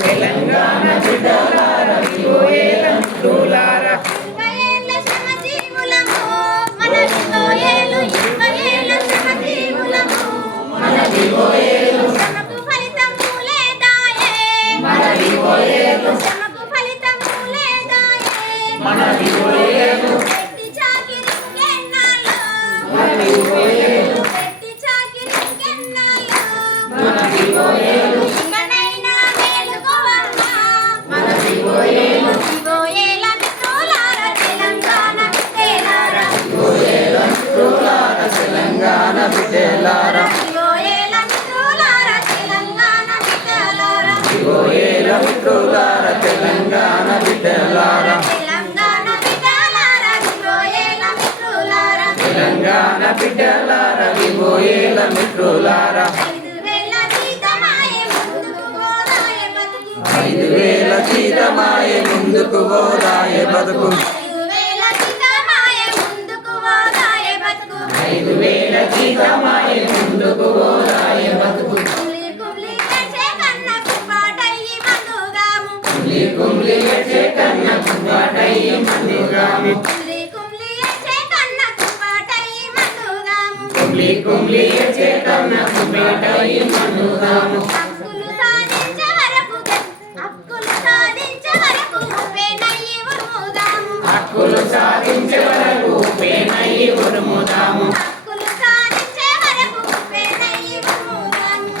తెలంగాణ బిడ్డలారా వివోయేల మిత్రులారా మన వివోయేలు తెలంగాణ బిడ్డలారా వివోయేల మిత్రులారా తెలంగాణ బిడ్డలారా తెలంగాణ బిడ్డలారా వివోయేల మిత్రులారా 5,000 జీతమాయే ముందుకు పోదాయే బతుకు 5,000 జీతమాయే ముందుకు పోదాయే బతుకు కుమ్లి కుమ్లి ఎచ్చే కన్న కుపాటయ్యి మందుగాము కుమ్లి కుమ్లి ఎచ్చే కన్న కుపాటయ్యి మందుగాము హక్కులు సాధించే వరకు పేనయ్యి ఉరుముదాము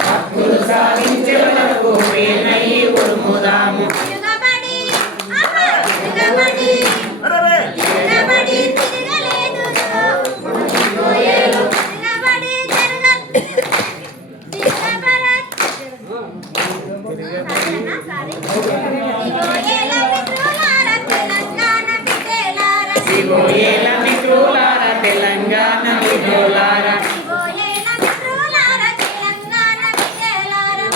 హక్కులు సాధించే వరకు పేనయ్యి ఉరుముదాము వివోయేల మిత్రులారా తెలంగాణ బిడ్డలారా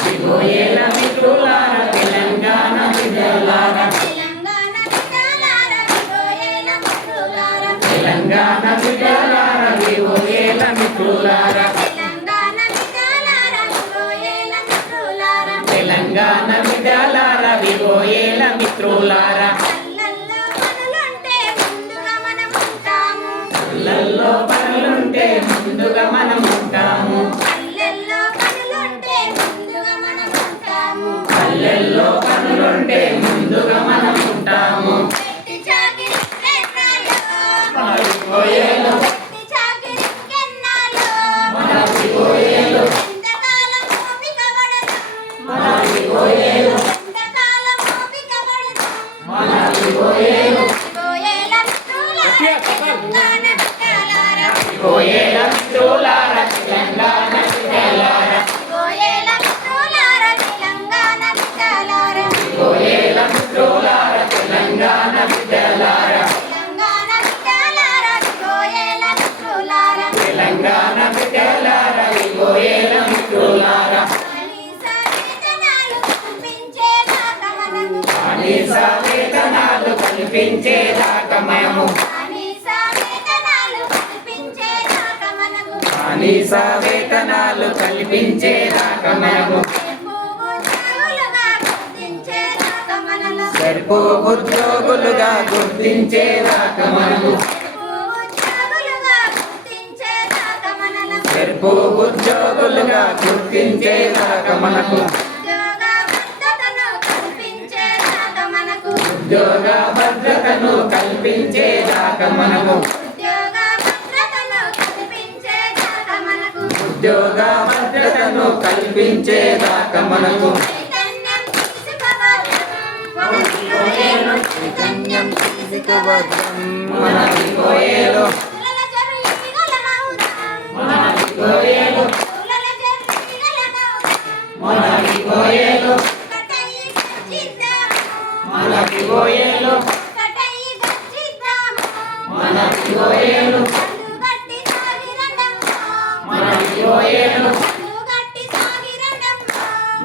వివోయేల మిత్రులారా తెలంగాణ బిడ్డలారా తెలంగాణ బిడ్డలారా వివోయేల మిత్రులారా తెలంగాణ బిడ్డలారా వివోయేల మిత్రులారా పల్లెల్లో పనులుంటే ముందుగా మనం ఉంటాము పల్లెల్లో పనులుంటే ముందుగా మనం ఉంటాము మన వివోయేలు మన వివోయేలు మన వివోయేలు మన వివోయేలు వివోయేల మిత్రులారా తెలంగాణ బిడ్డలారా వివోయేల మిత్రులారా తెలంగాణ బిడ్డలారా తెలంగాణ బిడ్డలారా వివోయేల మిత్రులారా కనీస వేతనాలు కల్పించేదాకా మనము కనీస వేతనాలు కల్పించేదాకా మనము సెర్పు ఉద్యోగులుగా గుర్తించేదాకా మనము సెర్పు ఉద్యోగులుగా గుర్తించేదాకా మనకు ఉద్యోగ భద్రతను కల్పించేదాకా మనము ఉద్యోగ భద్రతను కల్పించేదాకా మనకు మన వివోయేలు మన వివోయేలు మన వివోయేలు మన వివోయేలు మన వివోయేలు మన వివోయేలు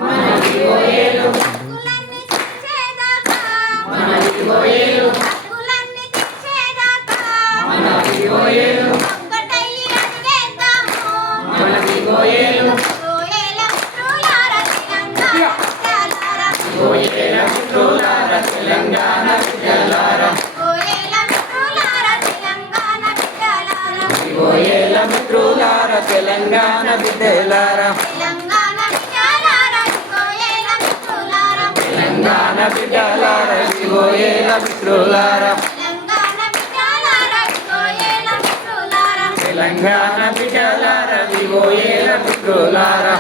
మన వివోయేలు మన వివోయేలు మన వివోయేలు మన వివోయేలు వివోయేల మిత్రులార తెలంగాణ బిడ్డలారా తెలంగాణ బిడ్డలార వివోయేల మిత్రులారా తెలంగాణ బిడ్డలార వివోయేల మిత్రులారా